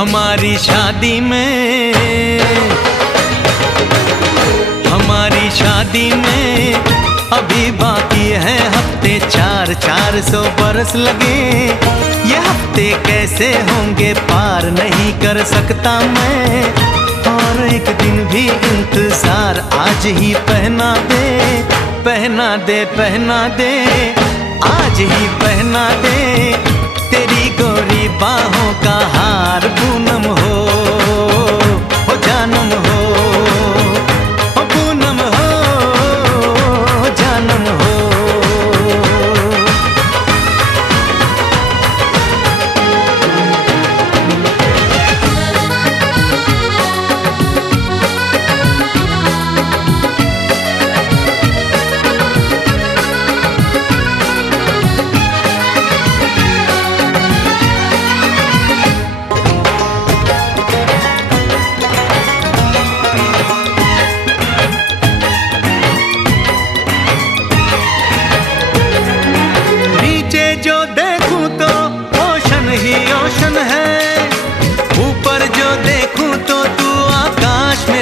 हमारी शादी में अभी बाकी है हफ्ते 400 बरस लगे। ये हफ्ते कैसे होंगे पार नहीं कर सकता मैं, और एक दिन भी इंतजार आज ही पहना दे, पहना दे, पहना दे, आज ही पहना दे तेरी गोरी बाहों का हार। पूनम हो जानम हो, पूनम हो जानम हो।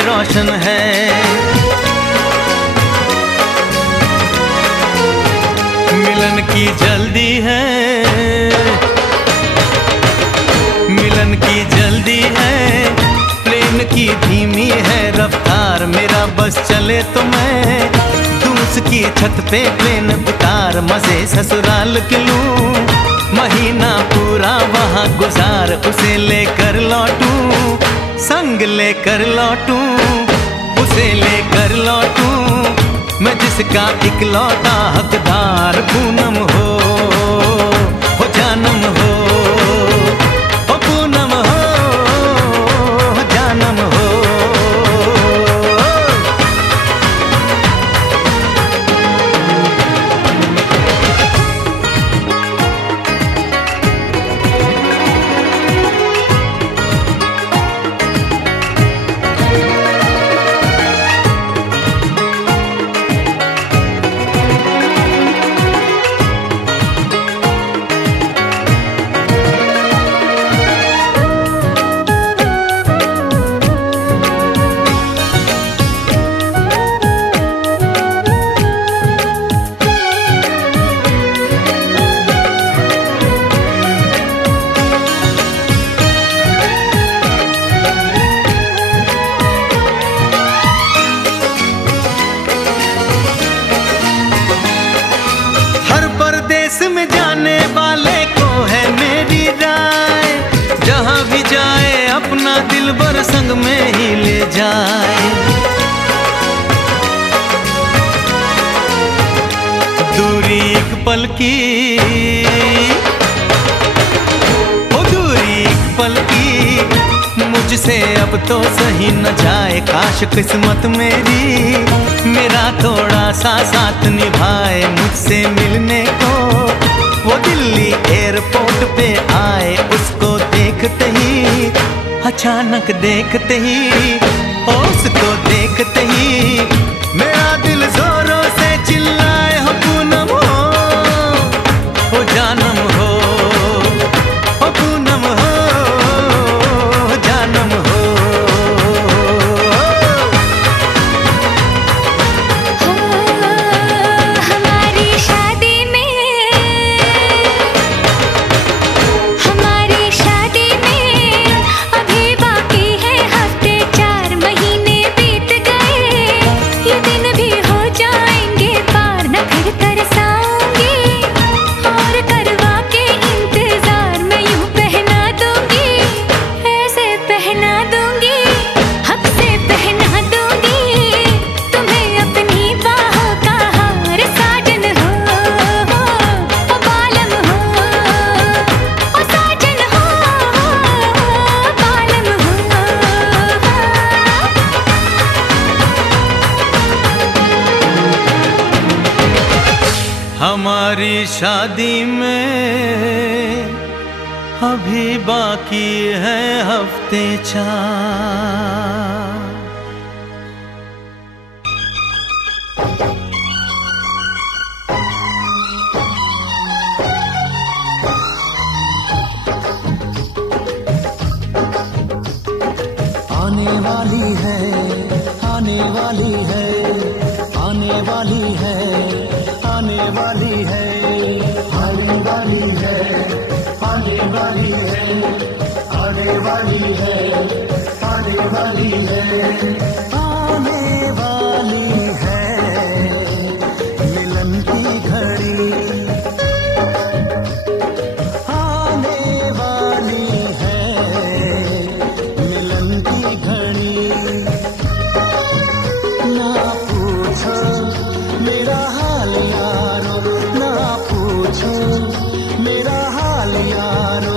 रोशन है मिलन की जल्दी है, मिलन की जल्दी है, प्रेम की धीमी है रफ्तार। मेरा बस चले तो मैं दूं उसकी छत पे ट्रेन उतार, मजे ससुराल के लूं, महीना पूरा वहाँ गुजार, उसे लेकर लौटूं, संग लेकर लौटूं, उसे लेकर लौटूं, मैं जिसका इकलौता हकदार। पूनम हो जानम हो, पूनम हो जानम हो। में जाने वाले को है मेरी राय, जहां भी जाए अपना दिलबर संग में ही ले जाए। दूरी एक पल की, ओ दूरी एक पल की, मुझसे अब तो सही न जाए। काश किस्मत मेरी मेरा थोड़ा सा साथ निभाए, मुझसे मिलने को वो दिल्ली एयरपोर्ट पे आए। उसको देखते ही, अचानक देखते ही, उसको देखते ही मेरा दिल जोरों से चिल्लाए, हो पूनम हो जानम हो, पूनम हो जानम हो। हमारी शादी में अभी बाकी है हफ्ते 4। वाली है, आने वाली है, आने वाली है मिलन की घड़ी, आने वाली है मिलन की घड़ी। ना पूछो मेरा हाल यारो, ना पूछो मेरा हाल यारो,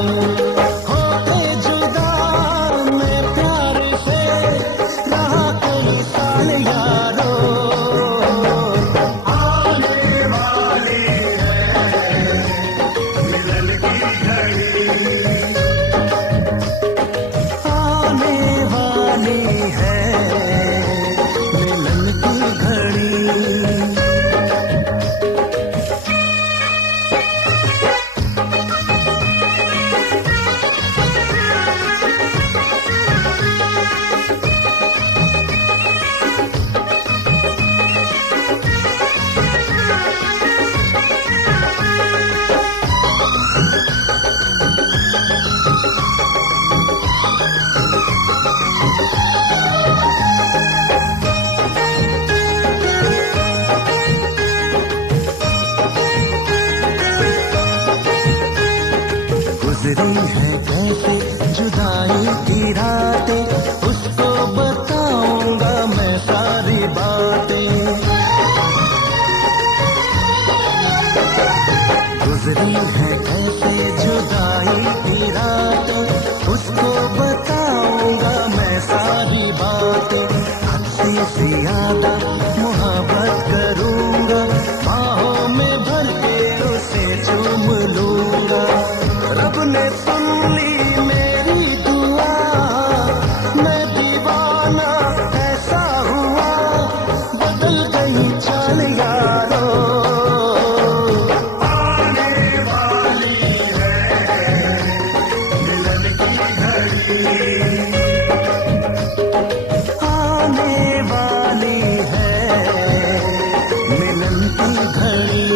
होके जुदा मैं प्यार से रहा कई साल यारो। आने वाली है मिलन की घड़ी, आने वाली है मिलन की घड़ी। गुजरी है कैसे जुदाई की रातें, उसको बताऊंगा मैं सारी बातें। गुजरी है कैसे जुदाई की रातें, उसको बताऊंगा मैं सारी बातें। हद से ज्यादा मोहब्बत करूंगा, बाहों में भर के उसे चूम लूंगा। रब ने सुन ली मेरी दुआ, मैं दीवाना ऐसा हुआ, बदल गई चाल यारो। आने वाली है मिलन की घड़ी, आने वाली है मिलन की घड़ी।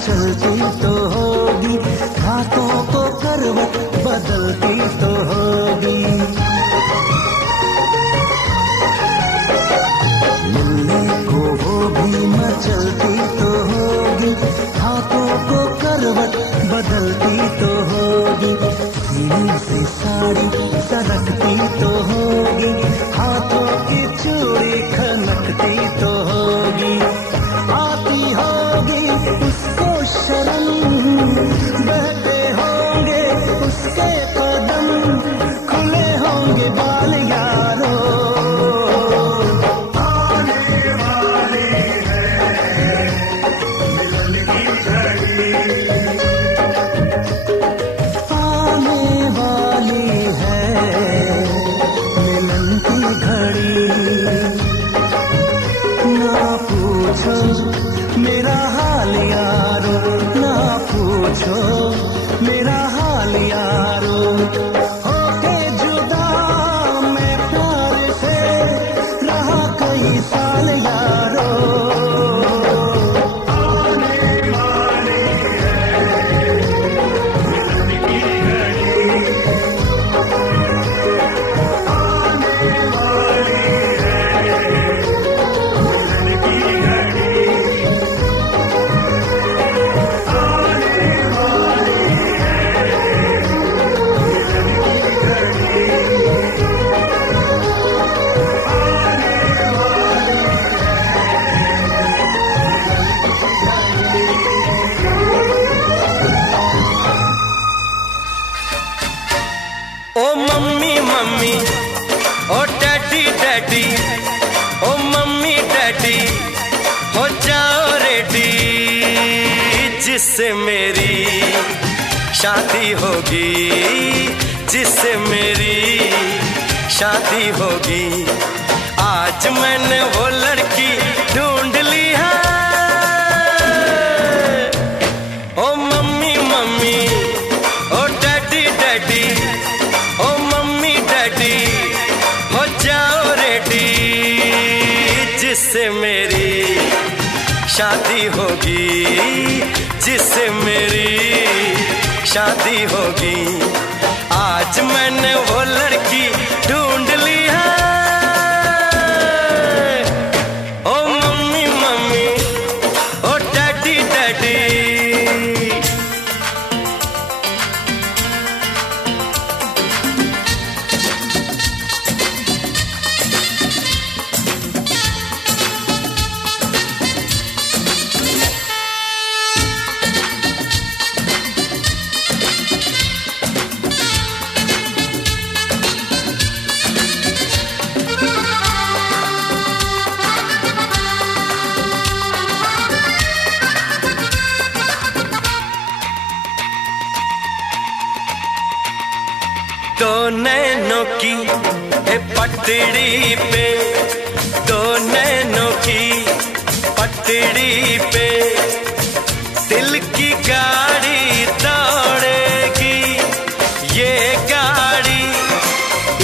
चलती तो होगी, रातों को करवट बदलती तो होगी। मिलने को वो भी मचलती तो होगी, रातों को करवट बदलती तो होगी। सीने से साड़ी सरकती तो होगी, हाथों की चूड़ी खनकती तो होगी। आती होगी उसको शर्म, बहते होंगे उसके कदम, खुले होंगे बाल यारो। आने वाली है मिलन की घड़ी, आने वाली है मिलन की घड़ी। ना पूछो मेरा हाल यारो, ना पूछो मेरा हाल यारो, होके जुदा मैं प्यार से रहा कई साल यारो। आने वाली है मिलन की घड़ी, आने वाली है मिलन की घड़ी। ओ मम्मी मम्मी, ओ डैडी डैडी, ओ मम्मी डैडी, हो जाओ रे रेडी, जिससे मेरी शादी होगी, जिससे मेरी शादी होगी। आज मैंने वो लड़की ढूंढ ली है। ओ मम्मी मम्मी, ओ डैडी डैडी, ओ मम्मी डैडी, हो जाओ रेडी, जिससे मेरी शादी होगी, जिससे मेरी शादी होगी। आज मैंने वो लड़की ढूंढ ली है। ओ मम्मी मम्मी, ओ डैडी डैडी। दो नैनों की पटड़ी पे, दो नैनों की पटड़ी पे दिल की गाड़ी दौड़ेगी। ये गाड़ी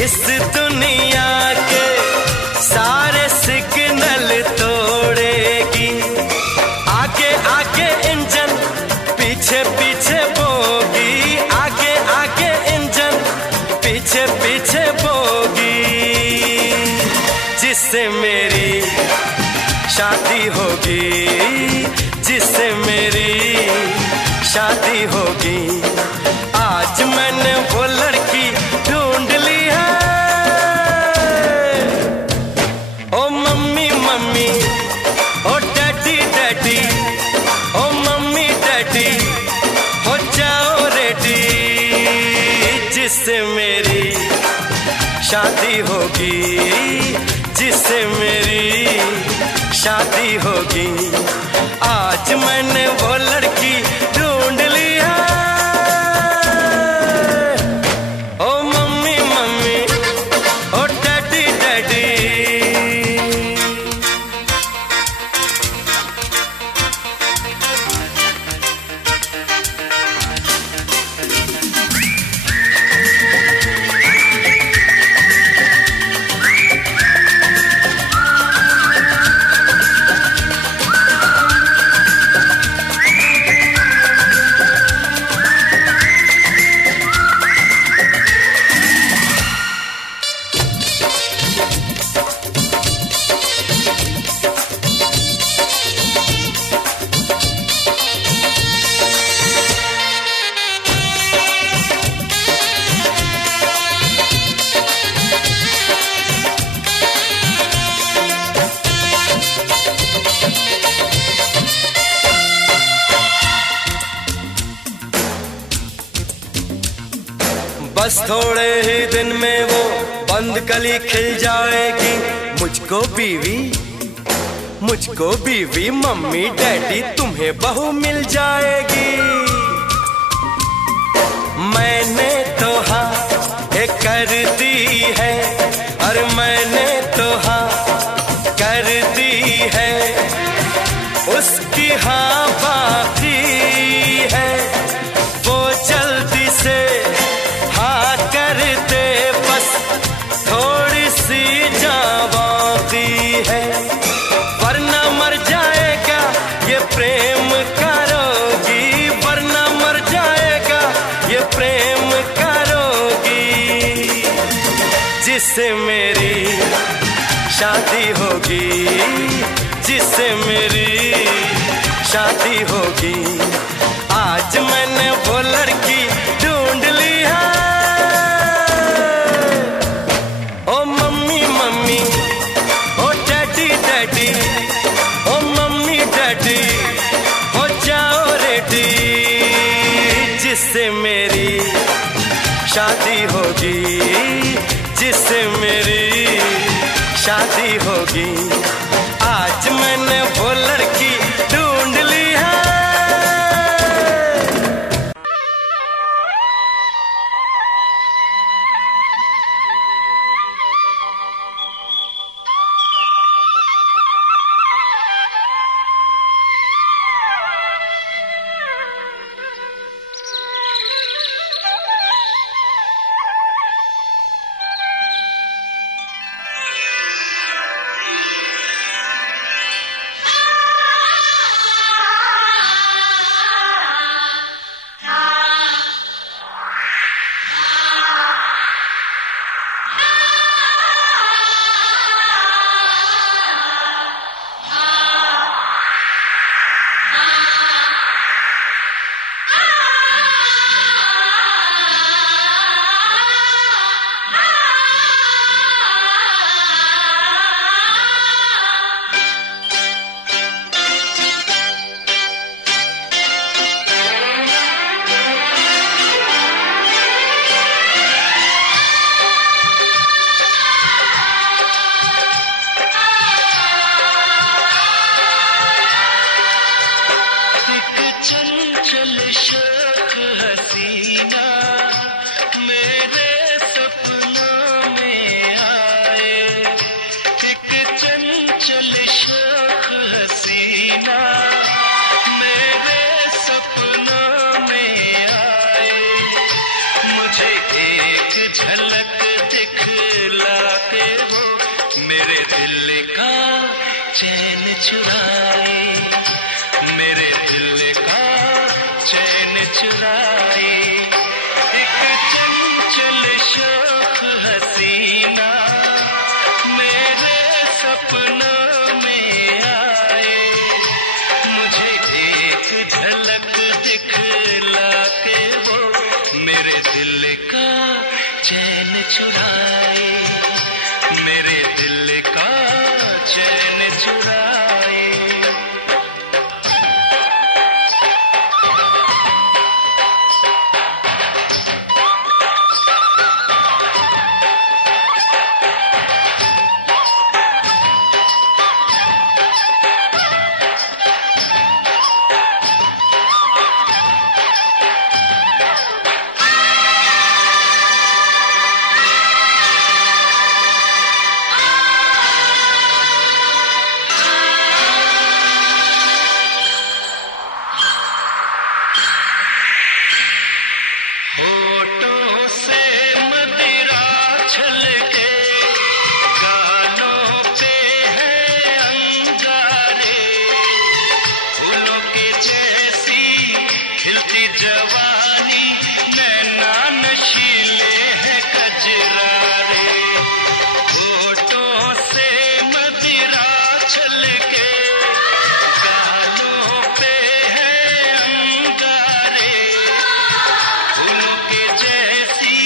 इस दुनिया के सारे सिग्नल तोड़ेगी। आगे आगे इंजन, पीछे पीछे बोगी, आगे आगे इंजन, पीछे पीछे बोगी, जिससे मेरी शादी होगी, जिससे मेरी शादी होगी। आज मैंने वो लड़की ढूंढ ली है। ओ मम्मी मम्मी, ओ डैडी डैडी, ओ मम्मी डैडी, हो जाओ रेडी, जिससे मेरी शादी होगी, जिससे मेरी शादी होगी। आज मैंने वो लड़की ढूंढ ली है। ओ मम्मी मम्मी, ओ डैडी डैडी। बस थोड़े ही दिन में वो बंद कली खिल जाएगी। मुझको बीवी मम्मी डैडी, तुम्हें बहू मिल जाएगी। मैंने तो हाँ कर दी है, अरे मैंने तो हाँ कर दी है, उसकी हाँ बाकी है। वो जल्दी से हाँ कर दे, बस थोड़ी सी जान बाकी है, वरना मर जाएगा ये प्रेम करोगी, वरना मर जाएगा ये प्रेम करोगी, जिससे मेरी शादी होगी, जिससे मेरी शादी होगी। आज मैंने वो लड़की ढूंढ ली है। ओ मम्मी मम्मी, ओ डैडी डैडी, ओ मम्मी डैडी, हो जाओ रेडी, जिससे मेरी शादी होगी, जिससे मेरी शादी होगी। आज मैंने वो लड़की ढूंढ हसीना मेरे सपनों में आए, एक चंचल शौक हसीना मेरे सपनों में आए, मुझे एक झलक दिखला के वो मेरे दिल का चैन चुराए, मेरे दिल का चैन चुराए, एक चंचल शौक हसीना मेरे सपनों में आए, मुझे एक झलक दिखला के वो मेरे दिल का चैन चुराए, मेरे दिल का चैन चुराए। होठों से मदिरा छलके, गालों पे है अंगारे, फूलों के जैसी खिलती जवानी, नैना नशीले हैं कजरारे। होठों से मदिरा छलके, गालों पे है अंगारे, फूलों के जैसी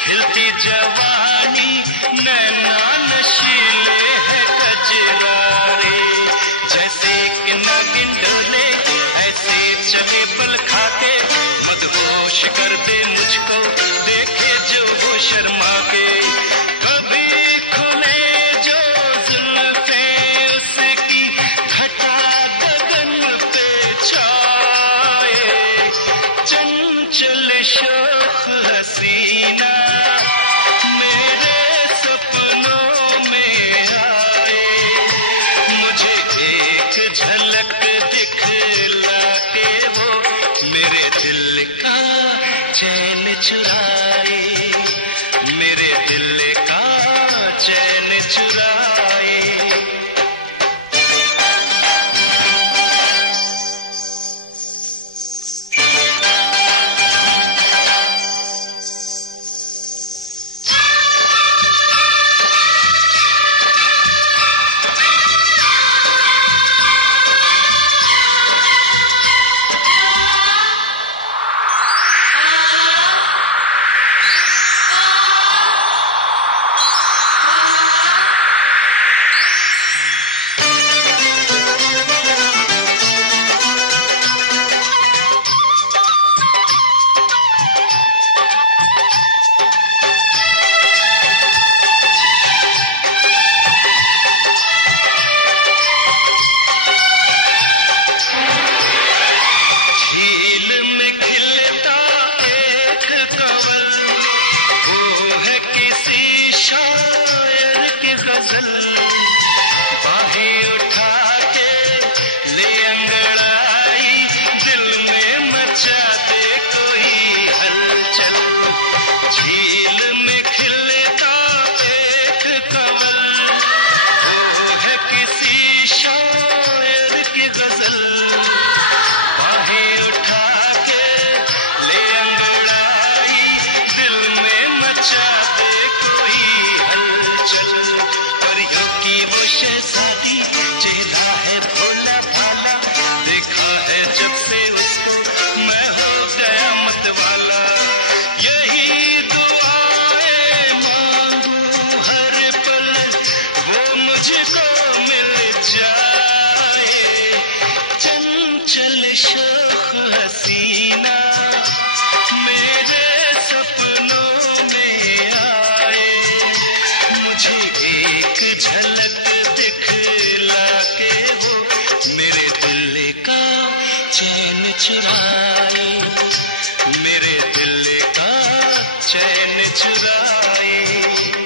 खिलती जवानी, नैना नशीले है कजरारे। जैसे कि नागिन डोले ऐसे चले पल खाके, मदहोश कर दे मुझको देखे जो वो शर्मा के, कभी खुले जो जुल्फें उसकी घटा गगन पे छाए, चंचल शौक हसीना मेरे सपनों में आए, मुझे एक झलक दिखला के वो मेरे दिल का चैन चुराए, मेरे दिल का चैन चुराए। शायर की गजल बाहें उठा के ले अंगड़ाई, दिल में मचा दे कोई हलचल, झील में खिलता एक कंवल, वो है किसी शायर की गजल, बाहें उठा के ले अंगड़ाई, दिल में मचा दे कोई हलचल, परियों की वो शहजादी, चेहरा है भोला भाला, देखा है जब से उसको मैं हो गया मतवाला, यही दुआएं मांगू हर पल वो मुझको मिल जाए, चंचल शौक हसीना मेरे सपनों में आए, मुझे एक झलक दिखला के वो मेरे दिल का चैन चुराए, मेरे दिल का चैन चुराए।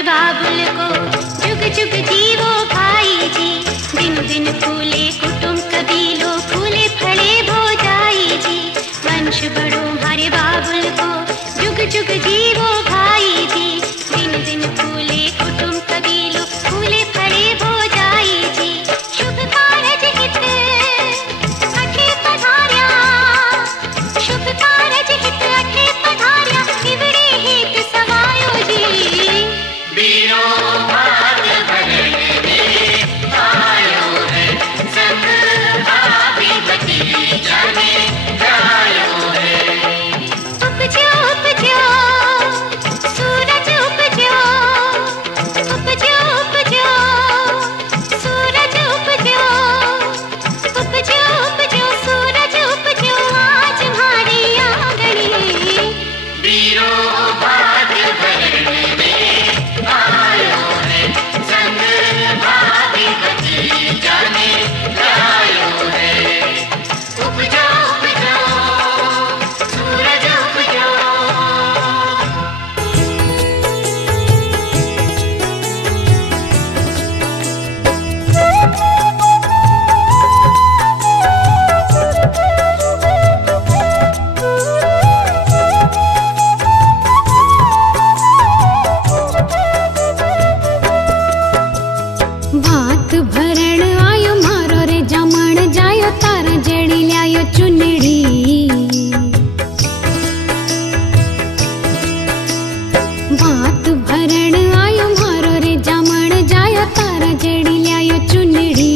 हमारे बाबुल को जुग जुग जीवो भाई जी। दिन दिन फूले कुटुंब कबीलों, फूले फले भोजाई जी। वंश बढ़ो हमारे बाबुल को जुग जुग जीवो भाई जी। दिन दिन फूले कुटुंब कबीलों, फूले फले भोजाई जी। शुभ कारज हित अठे पधार्या, शुभ कारज हित अठे पधार्या। इवड़े हित समायो जी। बीरो भाग्य भरने में आयो है, संग भाभी भतीजा में आयो है। उपजो उपजो सूरज उपजो, उपजो उपजो सूरज उपजो, उपजो उपजो सूरज उपजो। आज हमारे आंगने बीरो भाग्य भरने में आयो है, संग भाभी भतीजा में आयो है। उपजो उपजो सूरज उपजो। भात भरण आयो मारो रे जमण जायो, तारा जड़ी लायो चुनड़ी। भात भरण आयो मारो रे जमण जायो, तारा जड़ी लायो चुनड़ी।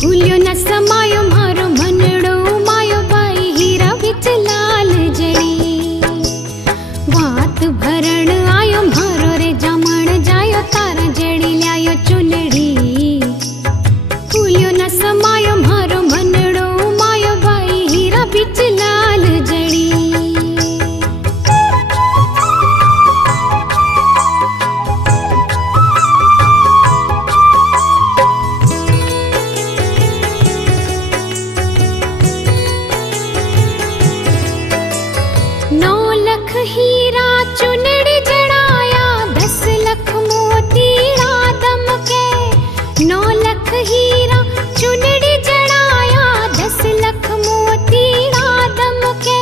फूलियो न समायो मारो मनड़ो मायो, बाई हीरा विच लाल जड़ी। भात भरण आयो मारो रे जमण जायो, तारा जड़ी लायो चुनड़ी। फूलियो न समायो मारो मनड़ो मायो, बाई हीरा बिच लाल जड़ी। नौ लख हीरा चुनड़ी जड़ाया, 10 लख मोतीड़ा दमके। 9 लख हीरा चुनड़ी जड़ाया, 10 लख मोतीड़ा दमके।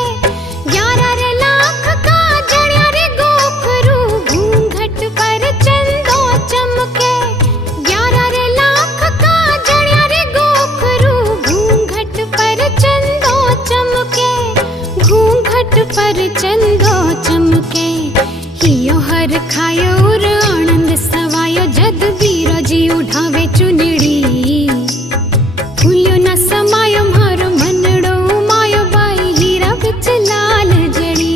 11 रे लाख का जड़िया रे गोखरू, घूंघट पर चंदो चमके। 11 रे लाख का जड़िया रे गोखरू, घूंघट पर चंदो चमके। घूंघट पर चंदो चमके। हियो हर खायो और आनंद सवायो, जद बीरो जी उठावे चुनड़ी। फूलियो न समायो मारो मनड़ो मायो, बाई हीरा बिच लाल जड़ी।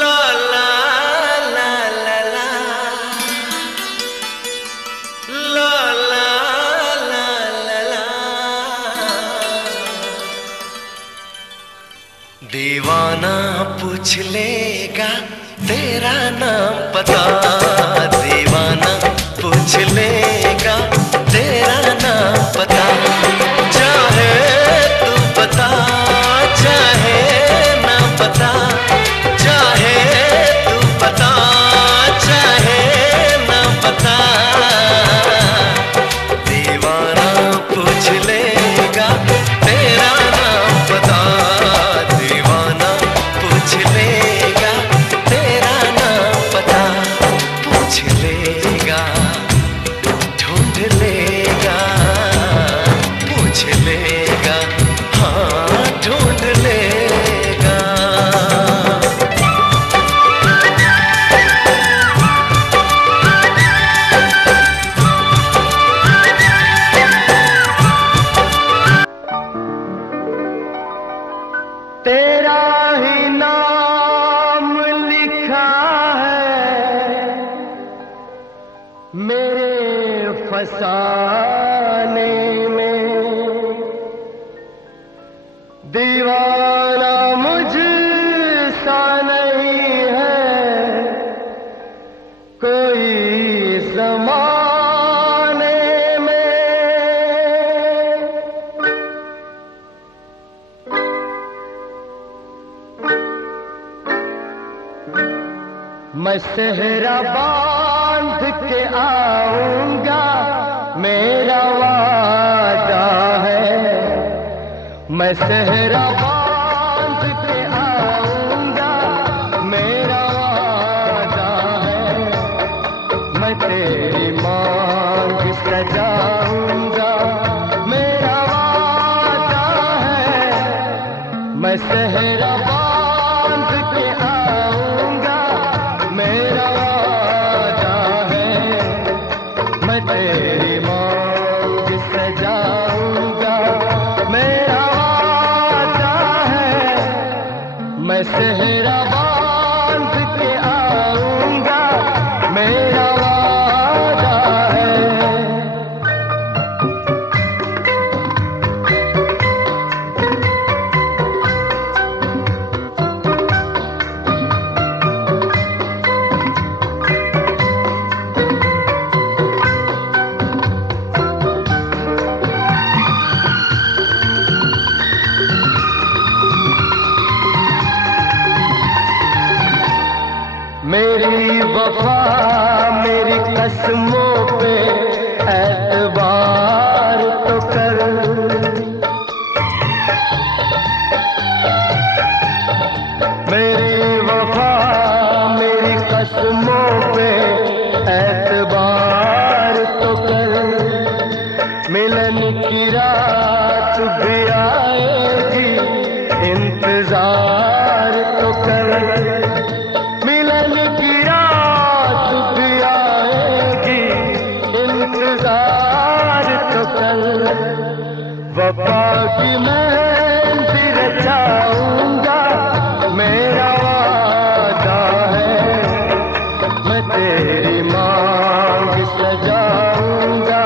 ला ला ला ला ला, ला ला ला ला ला। दीवाना पूछ लेगा तेरा नाम पता, दीवाना पूछ लेगा तेरा नाम पता। चाहे तू बता चाहे ना पता, चाहे तू बता चाहे ना पता। दीवाना पूछ लेगा तेरा नाम पता, दीवाना पूछ लेगा मेरे फसाने में दीवाना मुझसा नहीं है कोई ज़माने में। मैं सेहरा बांध के आऊंगा मेरा वादा है। मैं सेहरा बांध के आऊंगा मेरा वादा है। मैं तेरी मांग सजाऊंगा मेरा वादा है। मैं सेहरा बांध के आऊंगा मेरा वादा है। मैं तेरी मांग सजाऊंगा मेरा वादा है। मैं सेहरा बांध के आऊंगा मेरा वादा है। मेरी वफा मेरी कसमों पे एतबार तो कर। मेरी वफा मेरी कसमों पे एतबार तो कर। मिलन की रात भी आएगी इंतजार तो कर। मिलन की रात भी आएगी इंतजार तो कर। वफा की मेहंदी रचाऊंगा मेरा वादा है। मैं तेरी मांग सजाऊंगा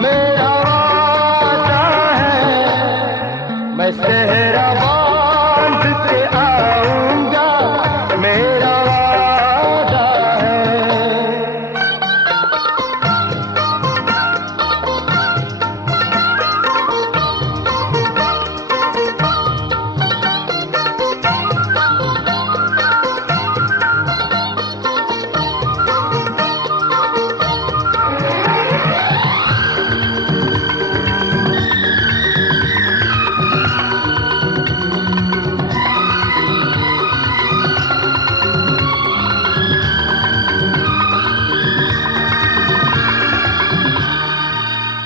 मेरा वादा है। मैं सेहरा बांध के आऊंगा मेरा वादा है।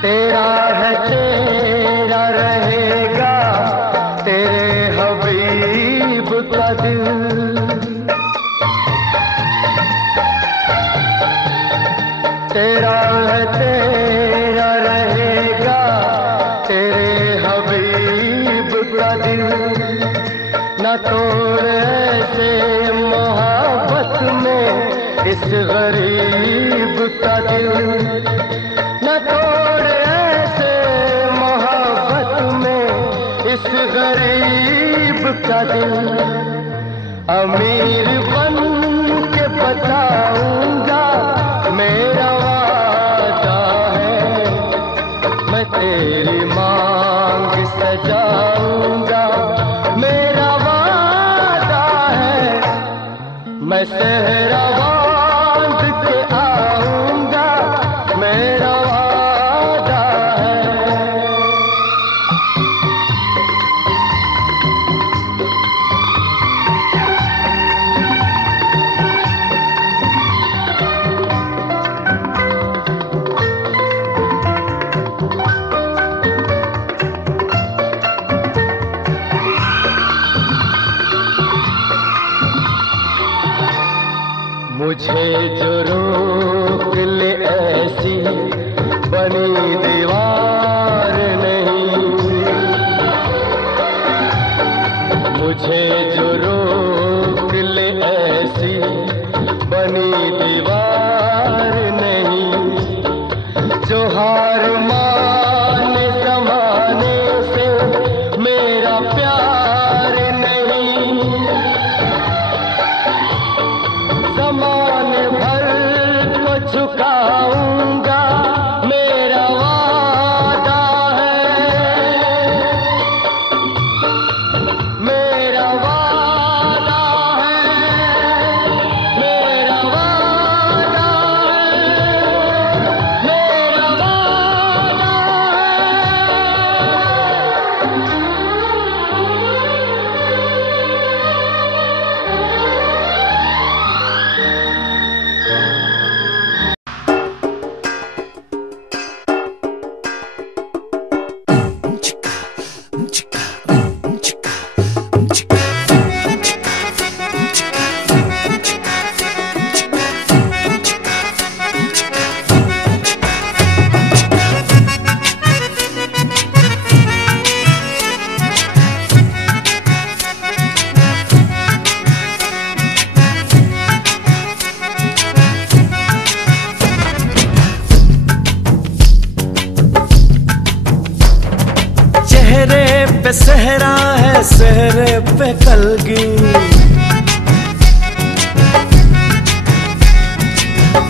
तेरा है तेरा रहेगा तेरे हबीब का दिल। तेरा है तेरा रहेगा तेरे हबीब का दिल। न तोड़ ऐसे मोहब्बत में इस गरीब का दिल। न तोड़ ऐसे मोहब्बत में इस गरीब का दिल। अमीर बन के बताऊंगा मेरा वादा है। मैं तेरी मांग सजाऊंगा मेरा वादा है। मैं सेहरा बांध के आऊंगा मेरा वादा है। मुझे जो रोक ले ऐसी बनी दीवार नहीं। मुझे जो रोक ले ऐसी बनी दीवार नहीं। मुस्काऊंगा मेरा वादा है, मेरा वादा है, मेरा वादा है, मेरा वादा पे सहरा है, सहरे पे कलगी,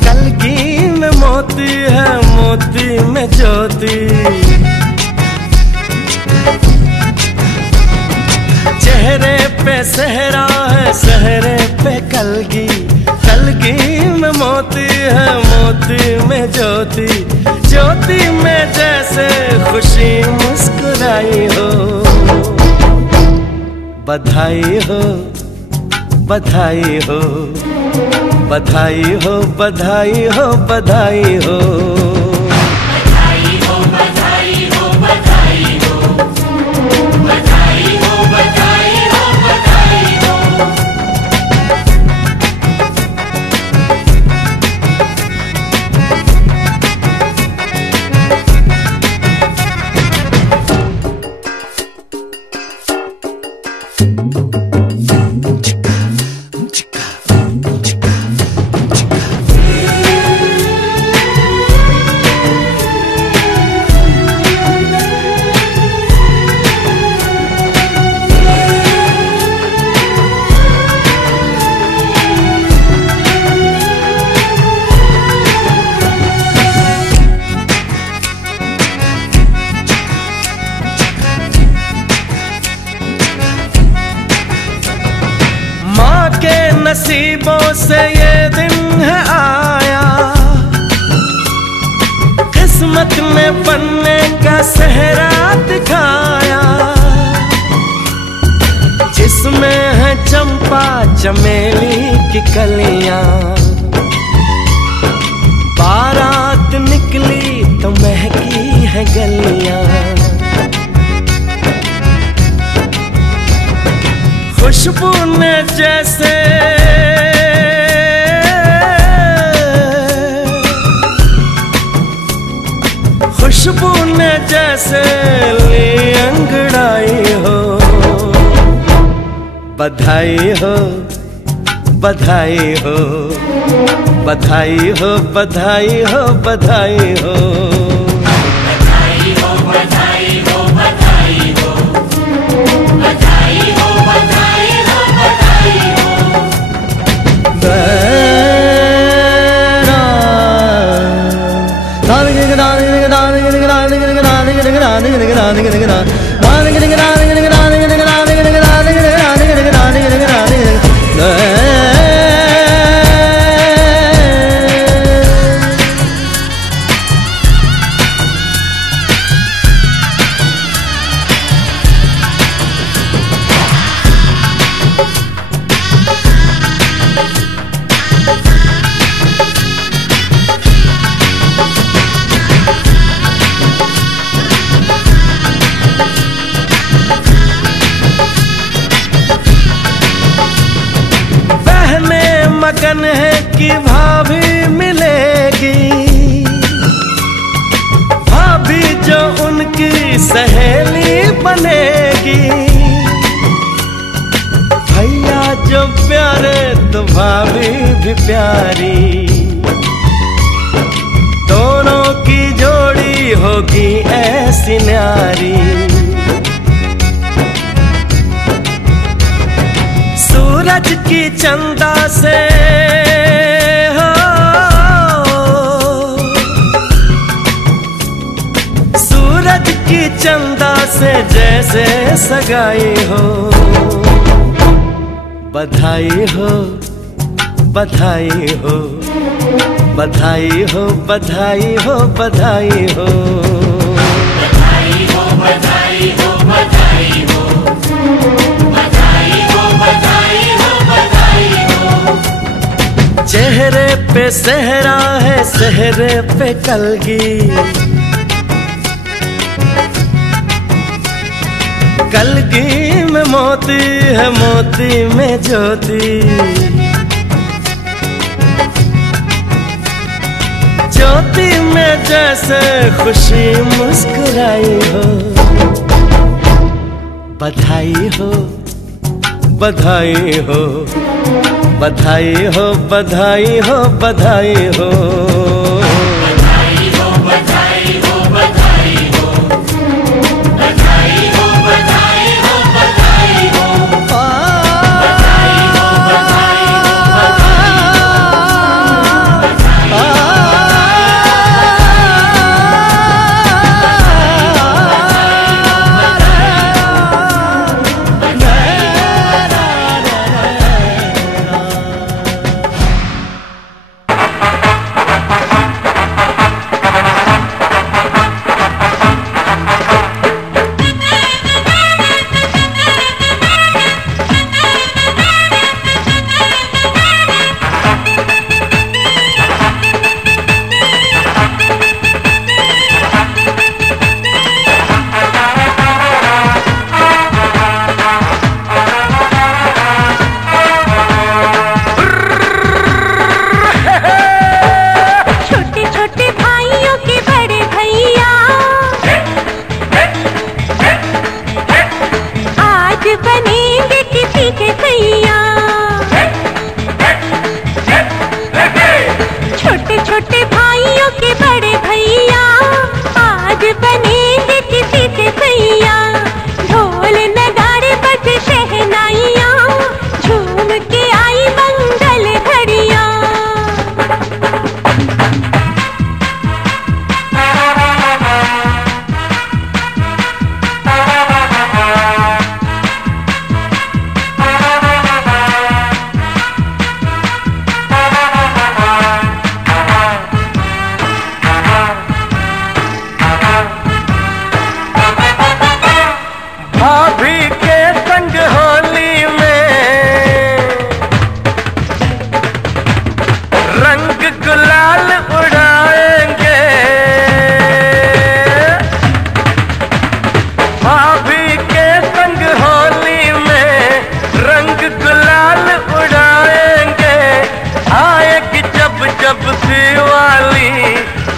कलगी में मोती है, मोती में ज्योति। चेहरे पे सहरा है, सहरे पे कलगी, कलगी में मोती है, मोती में ज्योति। ज्योति में जैसे खुशी मुस्कुराई हो, बधाई हो, बधाई हो, बधाई हो, बधाई हो, बधाई हो, बधाई हो, बधाई हो, बधाई हो, बधाई हो, बधाई हो, बधाई हो। नसीबों से ये दिन है आया, किस्मत में बनने का सेहरा दिखाया, जिसमें है चंपा चमेली की कलियां। बारात निकली तो महकी है गलियां, खुशबू ने जैसे खुशबू ने जैसे ली अंगड़ाई हो, बधाई हो, बधाई हो, बधाई हो, बधाई हो, बधाई हो, बधाई हो, बधाई हो, बधाई हो, बधाई हो, बधाई हो, बधाई हो। मगन है कि भाभी मिलेगी, भाभी जो उनकी सहेली बनेगी। भैया जो प्यारे तो भाभी भी प्यारी, दोनों की जोड़ी होगी ऐसी न्यारी। सूरज की चंदा से हो चंदा से जैसे सगाई हो। बधाई हो बधाई हो बधाई हो बधाई हो बधाई हो बधाई हो बधाई हो बधाई हो बधाई हो बधाई हो बधाई हो। चेहरे पे सेहरा है सेहरे पे कलगी, कलगी में मोती है मोती में ज्योति, ज्योति में जैसे खुशी मुस्कुराई हो। बधाई हो बधाई हो बधाई हो बधाई हो बधाई हो बधाई हो बधाई हो बधाई हो बधाई हो बधाई हो बधाई हो बधाई हो बधाई हो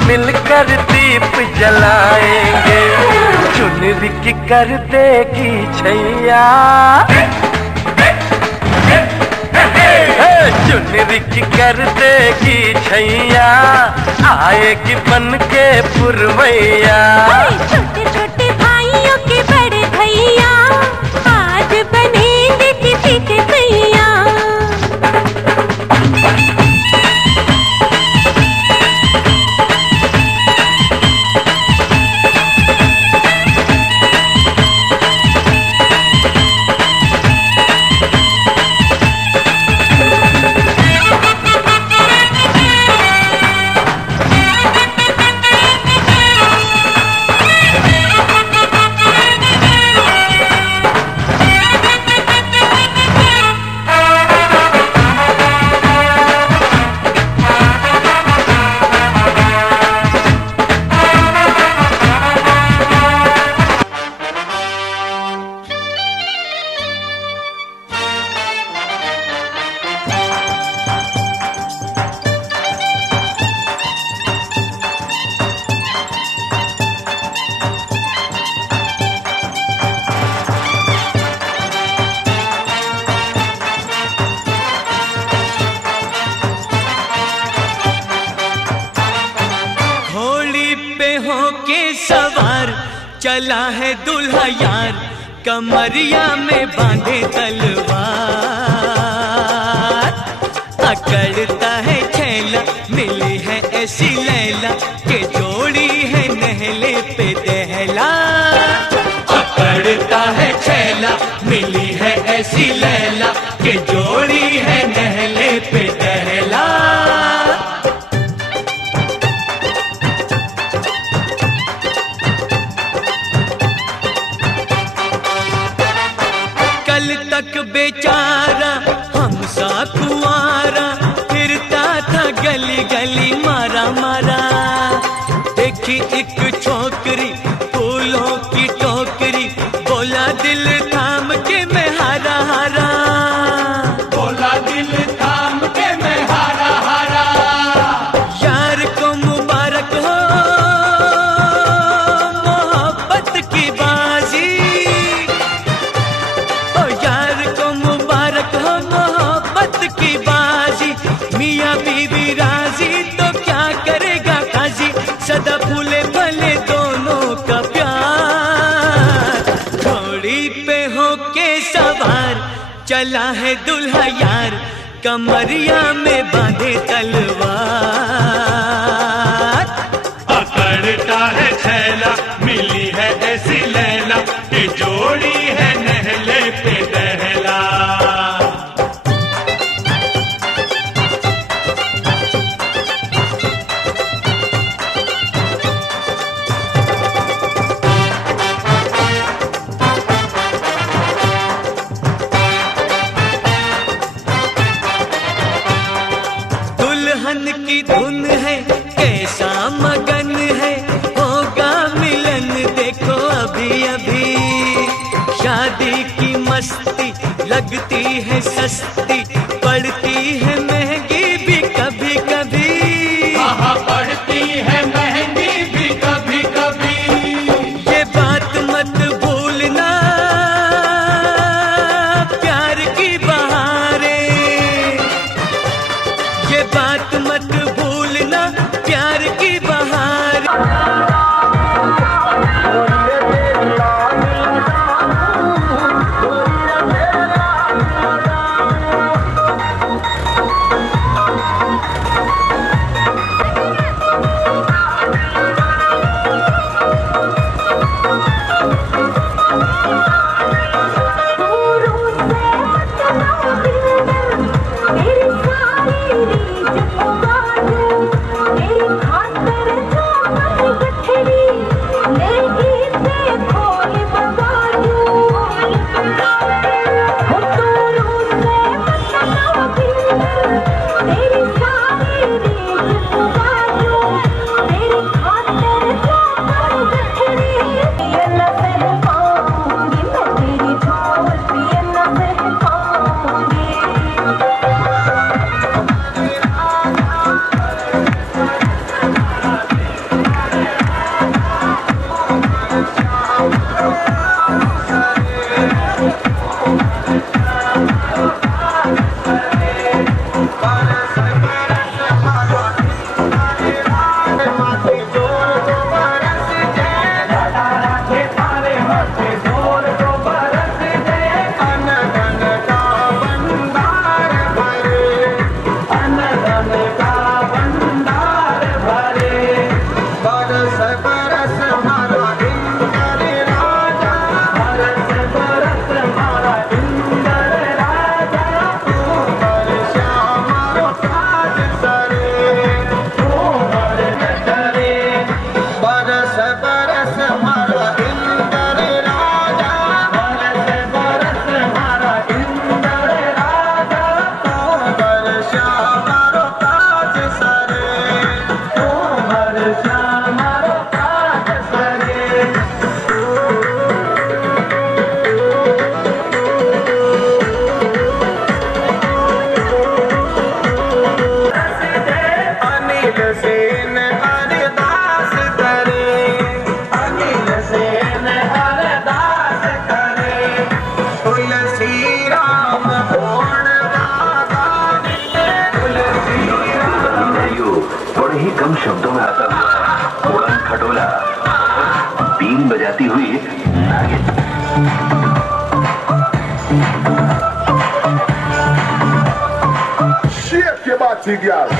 मिलकर दीप जलाएंगे, चुनरी की कर देगी छैया, चुनरी की कर देगी छैया, आएगी बन के पुरवैया। छोटे छोटे भाइयों के बड़े भैया आज बनेंगे किसी के भैया। सवार चला है दूल्हा यार, कमरिया में बांधे तलवार, अकड़ता है छैला मिली है ऐसी लैला के जोड़ी है नहले पे दहला। चला है दुल्हा यार, कमरिया में बांधे तलवार। पकड़ता है छैला, मिली है ऐसी लैला, कि जोड़ी है नहले पे दहला। दुल्हन की धुन है कैसा मगन है, होगा मिलन देखो अभी अभी। शादी की मस्ती लगती है सस्ती, पड़ती है महंगी भी कभी कभी। हाँ पड़ती है महंगी भी कभी कभी। ये बात मत भूलना प्यार की बहारें, ये बात मत भूलना प्यार की बहार। कम शब्दों में आता हुआ उड़न खटोला, बीन बजाती हुई नागिन। Shake your body, girl.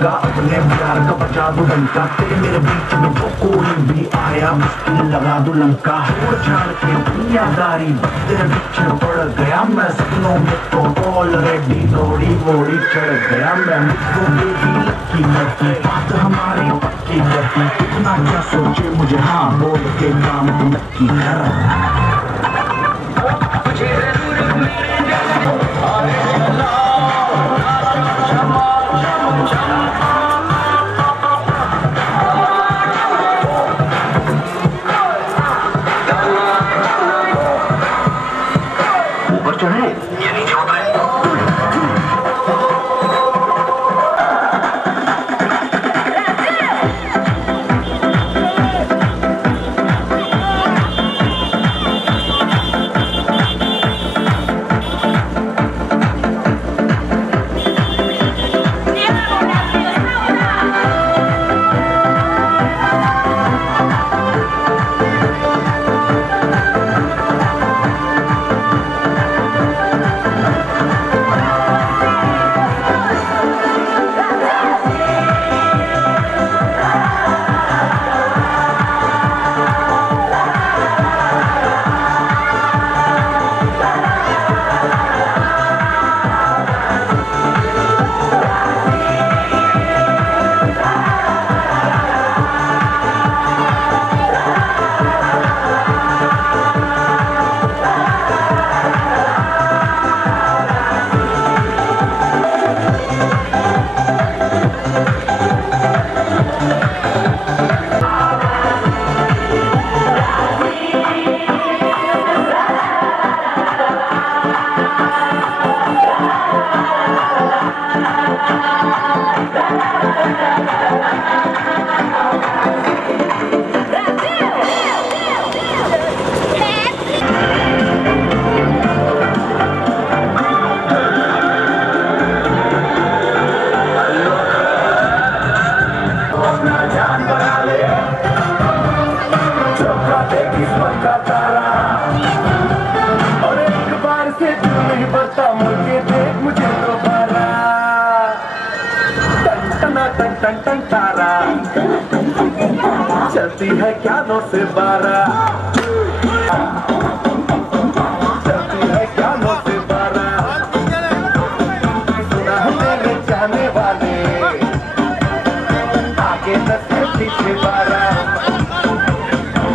का अपने प्यार का बचा दो डंका, तेरे मेरे बीच में जो कोई भी आया मुश्किल लगा दो लंका। छोड़ छाड़ के दुनियादारी तेरे पीछे पड़ गया मैं, सपनों में तो ऑलरेडी दौड़ी वोड़ी चढ़ गया मैं। मुझको बेबी लक्की करती बात हमारी पक्की करती, इतना क्या सोचे मुझे हाँ बोल के काम तो नक्की कर। चलती है क्या 9 से 12, चलती है क्या 9 से 12, सुना है मेरे जाने वाले, आगे 10 के पीछे 12,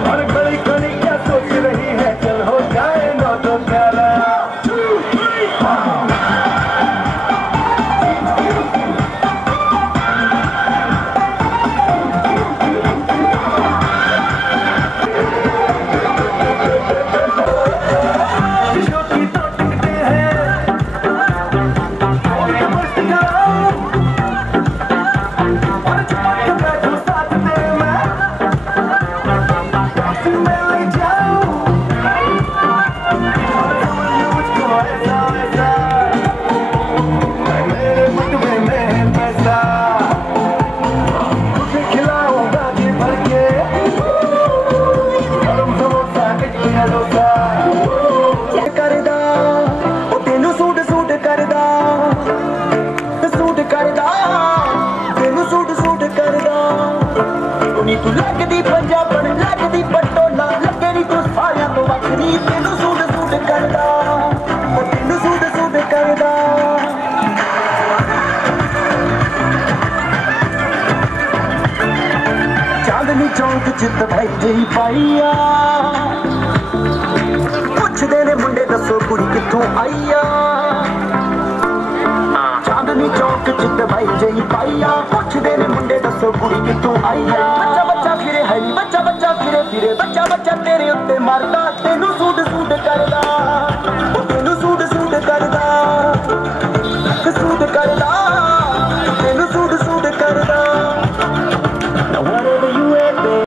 और बड़ी बड़ी क्या सोच रही है, चल हो जाए 9 तो 11। लगदी पंजाबन लगदी पटोला लगे नी तू सारियां तो वखरी तेनू सूट सूट करदा ओ तेनू सूट सूट करदा चांदनी चौक चित बैठी पाईया पुछदे ने मुंडे दसो कुड़ी कित्थों आईया चांदनी चौक चित बैठी पाईया पुछदे ने मुंडे दसो कुड़ी कित्थों आईया बच्चा फिरे हरी बच्चा फिरे बच्चा तेरे उत्ते मरदा तेनू सूट सूट करदा।